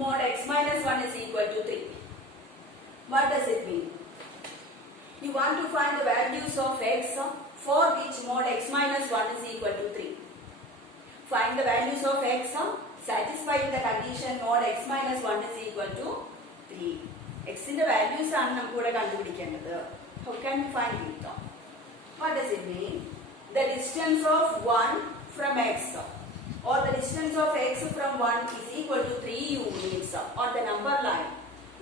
mod x minus 1 is equal to 3. What does it mean? You want to find the values of x for which mod x minus 1 is equal to 3. Find the values of x satisfying the condition mod x minus 1 is equal to 3. X in the values are how can we find it? What does it mean? The distance of 1 from x or the distance of x from 1 is equal to 3 units on the number line.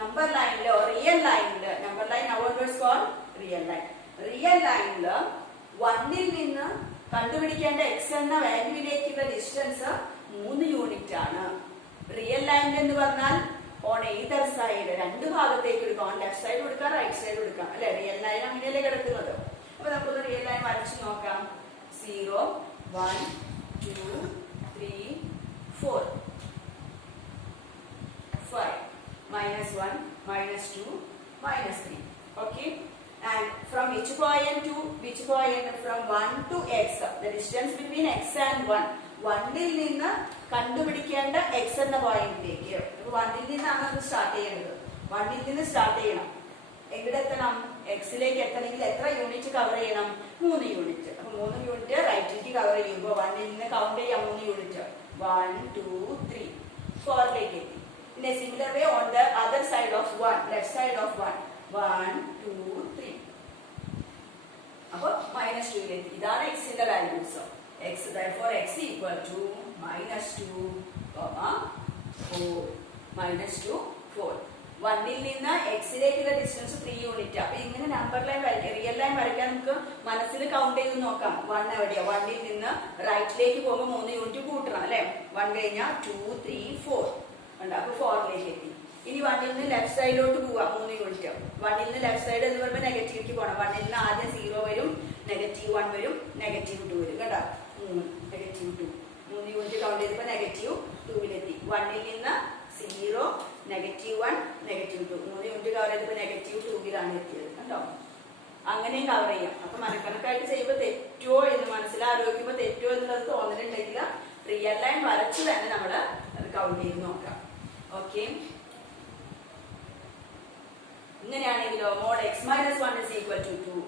Number line or real line, number line nowadays called real line. Real line 1 il ninnu കണ്ടുപിടിക്കേണ്ട x എന്ന വാല്യൂവിലേക്കുള്ള distance 3 unit ആണ്. Real line എന്ന് പറഞ്ഞാൽ on either side രണ്ട് ഭാഗത്തേക്ക് എടുക്കാം. On left side കൊടുക്കാം, right side കൊടുക്കാം അല്ലെ. റിയൽ ലൈൻ അങ്ങനെയല്ലേ കിടക്കുന്നത്. അപ്പൊ നമുക്കൊന്ന് റിയൽ ലൈൻ വരച്ച് നോക്കാം. 0 1 2 3 4 5 -1 -2 -3. Okay. And from which point to which point? From 1 to x. The distance between x and 1. 1 ൽ നിന്ന് കണ്ടുപിടിക്കേണ്ട x എന്ന പോയിന്റിലേക്ക്. 1 ൽ നിന്നാണ് നമ്മൾ സ്റ്റാർട്ട് ചെയ്യുന്നത്. 1 ൽ നിന്ന് സ്റ്റാർട്ട് ചെയ്യണം. എവിടെ എത്തണം? x ലേക്ക് എത്തണമെങ്കിൽ എത്ര യൂണിറ്റ് കവർ ചെയ്യണം? 3 യൂണിറ്റ്. അപ്പോൾ 3 യൂണിറ്റ് റൈറ്റിലേക്ക് കവർ ചെയ്യുമ്പോൾ 1 ൽ നിന്ന് കൗണ്ട് ചെയ്യാം 3 യൂണിറ്റ്. 1 2 3 4 ലേക്ക് എത്തി. In a similar way on the other side of 1, left side of 1. 1 2 3. അപ്പോൾ -2 ലേക്ക്. ഇതാണ് x ന്റെ values. x therefore x equal to -2, 4 -2 4. 1 ൽ നിന്ന് x ലേക്കുള്ള ഡിസ്റ്റൻസ് 3 യൂണിറ്റ്. അപ്പൊ ഇങ്ങനെ നമ്പർ ലൈൻ വരയ്ക്കാം. റിയൽ ലൈൻ വരയ്ക്കാൻ നമുക്ക് മനസ്സിൽ കൗണ്ട് ചെയ്ത് നോക്കാം. 1 എവിടെയാ? 1 ൽ നിന്ന് റൈറ്റിലേക്ക് പോകുമ്പോൾ 3 യൂണിറ്റ് കൂട്ടണം അല്ലെ. 1 കഴിഞ്ഞാൽ 2 3 4 ഉണ്ട്. അപ്പൊ 4 ലേക്ക് എത്തി. ഇനി 1 ൽ നിന്ന് ലെഫ്റ്റ് സൈഡിലോട്ട് പോവാം 3 യൂണിറ്റ്. 1 ൽ നിന്ന് ലെഫ്റ്റ് സൈഡ് എന്ന് പറയുമ്പോൾ നെഗറ്റീവിലേക്ക് പോകണം. 1 ൽ നിന്ന് ആദ്യം 0 വരും, -1 വരും, -2 വരും കേട്ടോ. -2 3 യൂണിറ്റ് കൗണ്ട് ചെയ്തപ്പോൾ -2 1 ൽ നിന്ന് 0 -1 -2 3 യൂണിറ്റ് കവർ ചെയ്തപ്പോൾ -2 എത്തിയത് കേട്ടോ. അങ്ങനെയും കവർ ചെയ്യാം. അപ്പൊ മനക്കണക്കായിട്ട് ചെയ്യുമ്പോൾ തെറ്റോ എന്ന് മനസ്സിലാലോചിക്കുമ്പോൾ തെറ്റോ എന്നുള്ളത് തോന്നലുണ്ടെങ്കിൽ റിയൽ ലൈൻ വരച്ച് തന്നെ നമ്മൾ അത് കൗണ്ട് ചെയ്ത് നോക്കാം. ഓക്കെ. ഇങ്ങനെയാണെങ്കിലോ mod x minus 1 is equal to 2.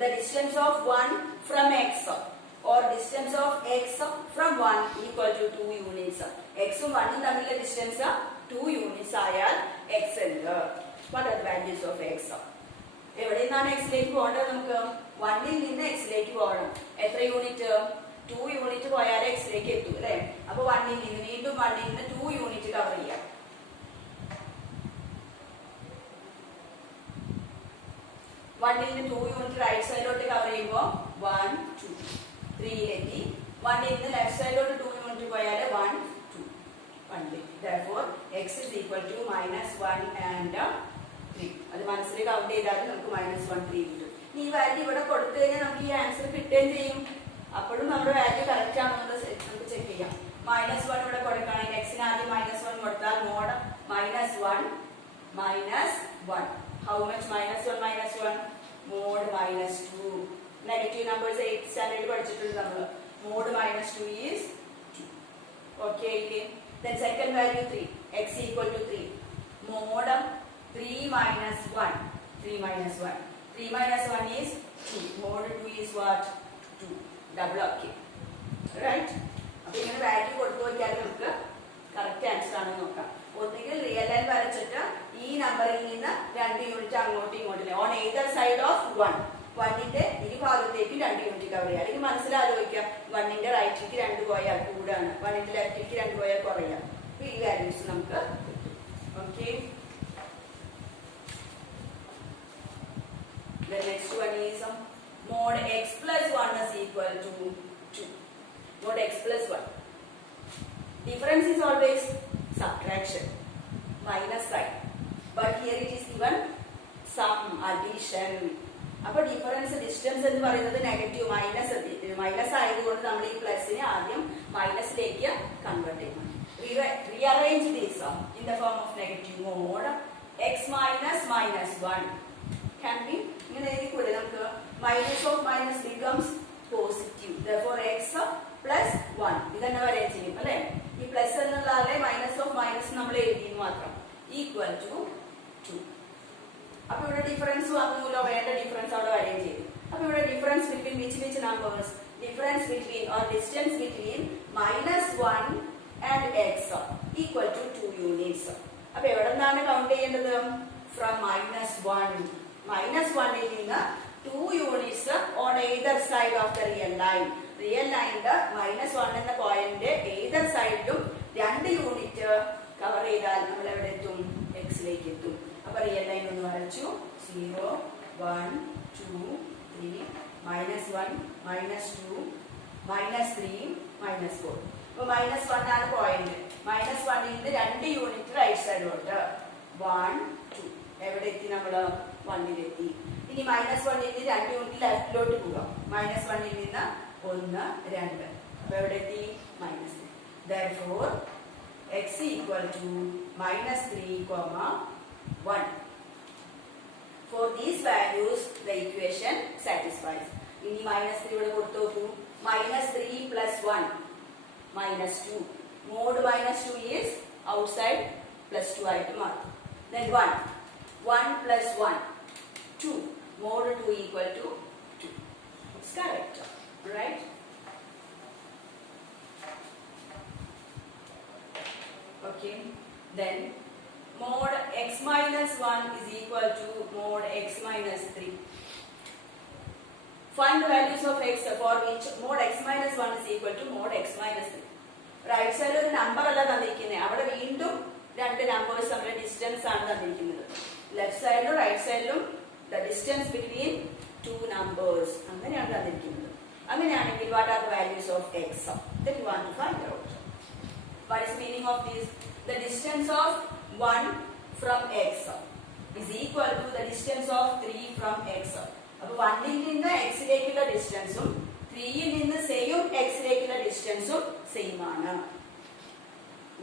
The distance of 1 from x or distance of x from 1 equal to 2 units. x ഉം 1 ഉം തമ്മിലുള്ള ഡിസ്റ്റൻസ് 2 യൂണിറ്റ്സ് ആയാൽ x എന്ത്? What are the values of x? എവിടെ നിന്നാണ് x ലേക്ക് പോകേണ്ടത്? നമുക്ക് 1 ൽ നിന്ന് x ലേക്ക് പോകണം. എത്ര യൂണിറ്റ്? 2 യൂണിറ്റ് പോയാലേ x ലേക്ക് എത്തൂ അല്ലെ. അപ്പൊ 1 ൽ നിന്ന് വീണ്ടും 1 ൽ നിന്ന് 2 യൂണിറ്റ് കവർ ചെയ്യാം. 1 ൽ നിന്ന് 2 യൂണിറ്റ് റൈറ്റ് സൈഡിലോട്ട് കവർ ചെയ്യുമ്പോൾ 1 2 3 ലെത്തി. 1 ൽ നിന്ന് ലെഫ്റ്റ് സൈഡിലോട്ട് 2 യൂണിറ്റ് പോയാൽ 1 2 1. Therefore x is equal to -1 and 3. അത് മനസ്സിൽ കൗണ്ട് ചെയ്താൽ നമുക്ക് -1 3 കിട്ടും. ഈ വാല്യൂ ഇവിടെ കൊടുത്തു കഴിഞ്ഞാൽ നമുക്ക് ഈ ആൻസർ കിട്ടുകയും ചെയ്യും. അപ്പോഴും നമ്മുടെ വാല്യൂ കറക്റ്റ് ആണോ എന്നുള്ളത് നമുക്ക് ചെക്ക് ചെയ്യാം. -1 ഇവിടെ കൊടുക്കുകയാണെങ്കിൽ x ന് ആദ്യം -1 കൊടുത്താൽ mod -1 -1. How much? -1 -1 mod -2. Negative numbers 8th standard പഠിച്ചിട്ടുണ്ട് നമ്മൾ. mod -2 is 2. Okay. Then second value 3. x equal to 3. mod 3 minus 1. 3 minus 1. 3 minus 1 is 2. Mod 2 is what? 2. Double okay. Right? അപ്പോൾ ഇങ്ങനെ വാല്യൂ കൊടുത്തു നോക്കിയാൽ നമുക്ക് കറക്റ്റ് ആൻസർ ആണെന്ന് നോക്കാം. ഒന്നുകിൽ റിയൽ ലൈൻ വരച്ചിട്ട് ഈ നമ്പറിൽ നിന്ന് 2 യൂണിറ്റ് അങ്ങോട്ടും ഇങ്ങോട്ടും ഓൺ either side of 1. 1ന്റെ ഈ ഭാഗത്തേക്ക് 2 യൂണിറ്റ് കവർ ചെയ്യുക. അല്ലെങ്കിൽ മനസ്സിലാലോചിക്കാം 1ന്റെ റൈറ്റിലേക്ക് 2 പോയാൽ കൂടാണ്, 1ന്റെ ലെഫ്റ്റിലേക്ക് 2 പോയാൽ കുറയാം. അപ്പൊ ഈ വാല്യൂസ് നമുക്ക് okay. The next one is mod x plus 1 is equal to 2. Mod x plus 1. Difference is always subtraction, minus sign. But here it is given sum, addition. അപ്പോൾ ഡിഫറൻസ് ഡിസ്റ്റൻസ് എന്ന് പറയുന്നത് നെഗറ്റീവ് മൈനസ് ആയതുകൊണ്ട് നമ്മൾ ഈ പ്ലസിനെ ആദ്യം മൈനസിലേക്ക് convert ചെയ്യണം. Rearrange this in the form of negative mod x minus -1 can be ഇങ്ങനെ എഴുതിക്കൂടെ നമുക്ക്. minus of minus becomes positive. Therefore x plus 1 ഇതന്നെ വരെ ചെയ്യും അല്ലെ. ഈ പ്ലസ് എന്നുള്ള മൈനസ് ഓഫ് മൈനസ് നമ്മൾ ഇവിടെ ഡിഫറൻസ് വന്നൂലോ, വേണ്ട ഡിഫറൻസ് അവിടെ വരികയും ചെയ്തു. അപ്പൊ ഇവിടെ difference between which numbers, difference between or distance between -1 and x equal to 2 units. അപ്പൊ എവിടെ നിന്നാണ് കൗണ്ട് ചെയ്യേണ്ടത്? ഫ്രം -1. -1 ൽ നിന്ന് 2 units on either side of the real line. Real ലൈനിന്റെ -1 എന്ന പോയിന്റ് ഏതർ സൈഡിലും 2 യൂണിറ്റ് കവർ ചെയ്താൽ നമ്മൾ എവിടെ എത്തും? എക്സിലേക്ക് എത്തും. അപ്പൊ റിയൽ ലൈൻ ഒന്ന് വരച്ചു. 0, 1, 2, 3, -1, -2, -3, -4. അപ്പൊ -1 ആണ് പോയിന്റ്. -1 ൽ നിന്ന് 2 യൂണിറ്റ് റൈറ്റ് സൈഡിലോട്ട്. 1, 2. എവിടെ എത്തി? നമ്മള് 1 എത്തി. ഇനി -1 ൽ നിന്ന് 2 യൂണിറ്റ് ലെഫ്റ്റിലോട്ട് പോകാം. -1 ൽ നിന്ന് 1, 2. അപ്പൊ എവിടെ എത്തി? -3. Therefore, x equal to -3, 1. For these values, the equation satisfies. ഇനി -3 ഇവിടെ കൊടുത്തു നോക്കൂ. -3 plus 1, -2. Mod -2 is outside, +2 ആയിട്ട് മാറും. Then 1 plus 1, 2. Mod 2 equal to 2. It's correct, right? Okay. Then mod x minus 1 is equal to mod x minus 3. Find the values of x for which mod x minus 1 is equal to mod x minus 3. Right സൈഡിൽ ഒരു number അല്ല തന്നിരിക്കുന്നത്, അവിടെ വീണ്ടും 2 numbers തമ്മിലെ distance ആണ് തന്നിരിക്കുന്നത്. Left സൈഡിലും റൈറ്റ് സൈഡിലും ദ ഡിസ്റ്റൻസ് ബിറ്റ്വീൻ 2 നമ്പേഴ്സ് അങ്ങനെയാണ് തന്നിരിക്കുന്നത്. അങ്ങനെയാണെങ്കിൽ what are the values of X that you want to find out? What is meaning of this? The distance of 1 from x is equal to the distance of 3 from x. അപ്പൊ 1 ൽ നിന്ന് x ലേക്കുള്ള ഡിസ്റ്റൻസും 3 ൽ നിന്ന് same x ലേക്കുള്ള ഡിസ്റ്റൻസും same ആണ്.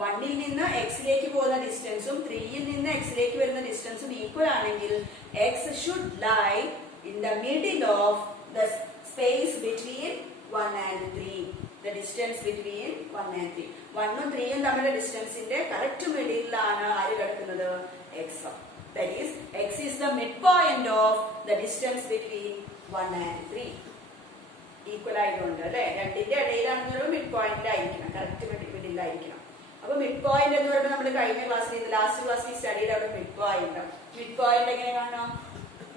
1 ൽ നിന്ന് x ലേക്ക് പോകുന്ന ഡിസ്റ്റൻസും 3 ൽ നിന്ന് x ലേക്ക് വരുന്ന ഡിസ്റ്റൻസും ഈക്വൽ ആണെങ്കിൽ x should lie in the middle of the space between 1 and 3. The distance between 1 and 3. 1 ഉം 3 ഉം തമ്മിലുള്ള ഡിസ്റ്റൻസിന്റെ കറക്റ്റ് മിഡിലാണ് ആര് കിടക്കുന്നത്? x. That is, x is the midpoint of the distance between 1 and 3. Equal ആയതുകൊണ്ട് അല്ലെ, രണ്ടിന്റെ ഇടയിലാണെന്നൊരു മിഡ് പോയിന്റിലായിരിക്കണം, കറക്റ്റ് മിഡിലായിരിക്കണം. അപ്പൊ mid point എന്ന് പറയുമ്പോൾ നമ്മൾ കഴിഞ്ഞ ക്ലാസ്സിൽ ലാസ്റ്റ് ക്ലാസ്സിൽ സ്റ്റഡിയുടെ അവിടെ മിഡ് പോയിന്റ് എങ്ങനെ കാണാം?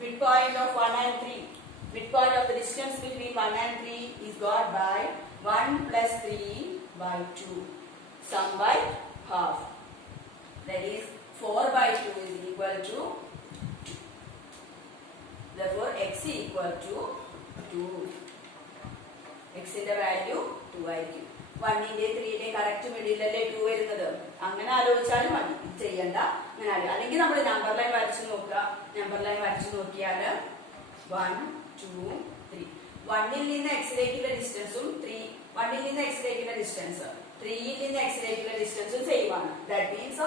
Mid point of 1 and 3. Mid point of the distance between 1 and 3 is got by 1 plus 3 by 2. Sum by half. That is 4 by 2 is equal to 2. Therefore, x equal to 2. X in the value 2 ആയിരിക്കും. 1 ന്റെ 3 ന്റെ correct മിഡിലല്ലേ 2 വരുന്നത്. അങ്ങനെ ആലോചിച്ചാലും മതി, ഇത് ചെയ്യണ്ട. അങ്ങനെ അല്ലെങ്കിൽ നമ്മൾ നമ്പർ ലൈൻ വരച്ചു നോക്കുക. നമ്പർ ലൈൻ വരച്ചു നോക്കിയാൽ 1, 2, 3. 1 ൽ നിന്ന് x ലേക്കുള്ള ഡിസ്റ്റൻസും 1 ൽ നിന്ന് x ലേക്കുള്ള ഡിസ്റ്റൻസ് 3 ൽ നിന്ന് x ലേക്കുള്ള ഡിസ്റ്റൻസും സെയിം ആണ്. That means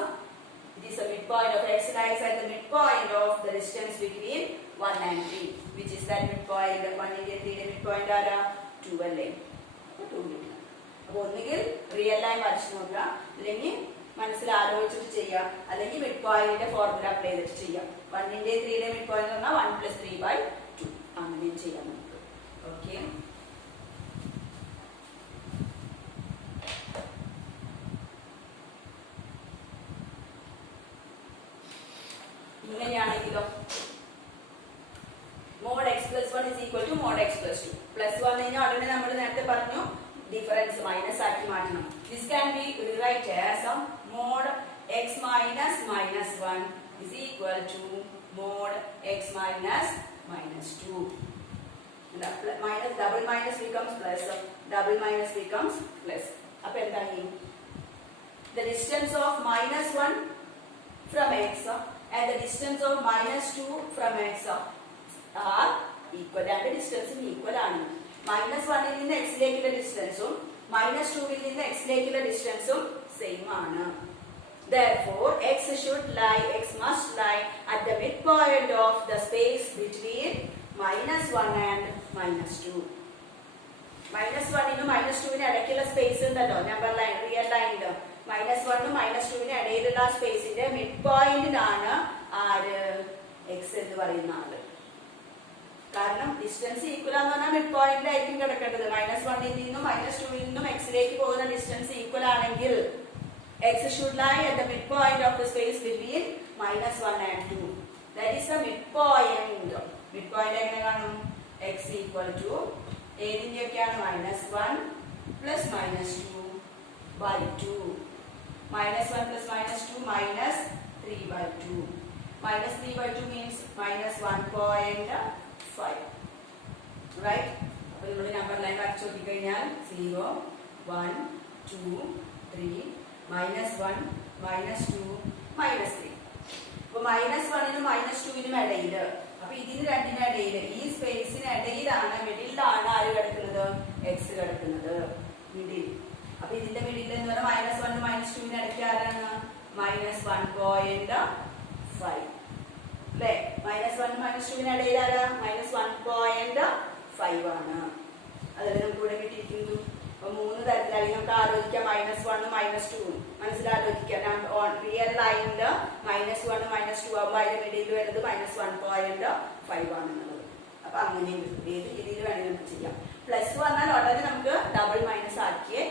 it is a midpoint of x lies at the midpoint of the distance between 1 and 3. Which is that midpoint? 1 ന്റെ 3 ന്റെ midpoint ആരാ? 2 അല്ലേ? അപ്പോൾ 2 കിട്ടും. അപ്പോൾ ഒന്നുകിൽ റിയൽ ലൈൻ വരച്ചു നോക്കുക, അല്ലെങ്കിൽ മനസ്സിൽ ആലോചിച്ചിട്ട് ചെയ്യാം, അല്ലെങ്കിൽ മിഡ് പോയിന്റിന്റെ ഫോർമുല അപ്ലൈ ചെയ്തിട്ട് ചെയ്യാം. 1 ന്റെ 3 ന്റെ മിഡ് പോയിന്റ് എന്ന് പറഞ്ഞാൽ 1 plus 3 by 2. അങ്ങനെയും ചെയ്യാം നമുക്ക്. ഓക്കെ, ഇങ്ങനെയാണെങ്കിലോ mod x plus 1 is equal to mod x plus 2. Plus 1 കഴിഞ്ഞാൽ ഉടനെ നമ്മൾ നേരത്തെ പറഞ്ഞു ഡിഫറൻസ് മൈനസ് ആക്കി മാറ്റണം. This can be rewrite as mod x minus minus 1 is equal to mod x minus minus 2. Minus double minus becomes plus, double minus becomes plus. Appo endani? The distance of minus 1 from x and the distance of minus 2 from x are equal. And the distance is equal ആണ്. minus 1 ൽ നിന്ന് x ലേക്കുള്ള ഡിസ്റ്റൻസും minus 2 ൽ നിന്ന് x ലേക്കുള്ള ഡിസ്റ്റൻസും same ആണ്. Therefore, x must lie at the midpoint of the space between minus 1 and minus 2. minus 1 നും minus 2 നും ഇടയ്ക്കുള്ള സ്പേസ് ഉണ്ടല്ലോ നമ്പർ ലൈൻ റിയൽ ലൈനിൽ. minus 1 നും minus 2 നും ഇടയിലുള്ള സ്പേസിന്റെ മിഡ് പോയിന്റിലാണ് ആര്? എക്സ് എന്ന് പറയുന്ന ആള്. കാരണം ഡിസ്റ്റൻസ് ഈക്വൽ ആണെന്ന് പറഞ്ഞാൽ മിഡ് പോയിന്റിലായിരിക്കും കിടക്കേണ്ടത്. -1 നിന്നും -2 നിന്നും എക്സിലേക്ക് പോകുന്ന ഡിസ്റ്റൻസ് ഈക്വൽ ആണെങ്കിൽ x should lie at the midpoint of the space between -1 and 2. That is the midpoint. Midpoint എങ്ങനെ കാണും? x equal to ഏതിന്റെയൊക്കെയാണ് -1 plus -2 by 2. -1 plus -2 -3 by 2. -3 by 2 means -1.5. Right? അപ്പോൾ നമ്മുടെ നമ്പർ ലൈൻ വരച്ചു നോക്കിക്കഴിഞ്ഞാൽ 0, 1, 2, 3, -1, -2, -3. അപ്പൊ -1നും -2നും ഇടയിൽ, അപ്പൊ ഇതിന് രണ്ടിനും ഇടയിൽ, ഈ സ്പേസിന് ഇടയിലാണ്, മിഡിലാണ് ആര് കിടക്കുന്നത്? എക്സ് കിടക്കുന്നത്, മിഡിൽ. അപ്പൊ ഇതിന്റെ മിഡിൽ എന്ന് പറഞ്ഞാൽ -1നും -2നും ഇടയ്ക്ക് ആരാണ്? -1.5 അല്ലെ? -1നും -2നും ഇടയിൽ ആരാ? -1.5 ആണ്. അതല്ലേ നമുക്ക് ഇവിടെ കിട്ടിയിരിക്കുന്നു. അപ്പൊ 3 തരത്തിലായി നമുക്ക് ആലോചിക്കാം. -1ഉം -2ഉം മനസ്സിലാലോചിക്കാം. റിയൽ ലൈനില് -1 -2 ആകുമ്പോൾ അതിന്റെ മിഡിൽ വരുന്നത് -1.5 ആണെന്നുള്ളത്. അപ്പൊ അങ്ങനെ ഏത് രീതിയിൽ വേണമെങ്കിൽ നമുക്ക് ചെയ്യാം. പ്ലസ് വന്നാൽ ഉടനെ നമുക്ക് ഡബിൾ മൈനസ് ആക്കിയേ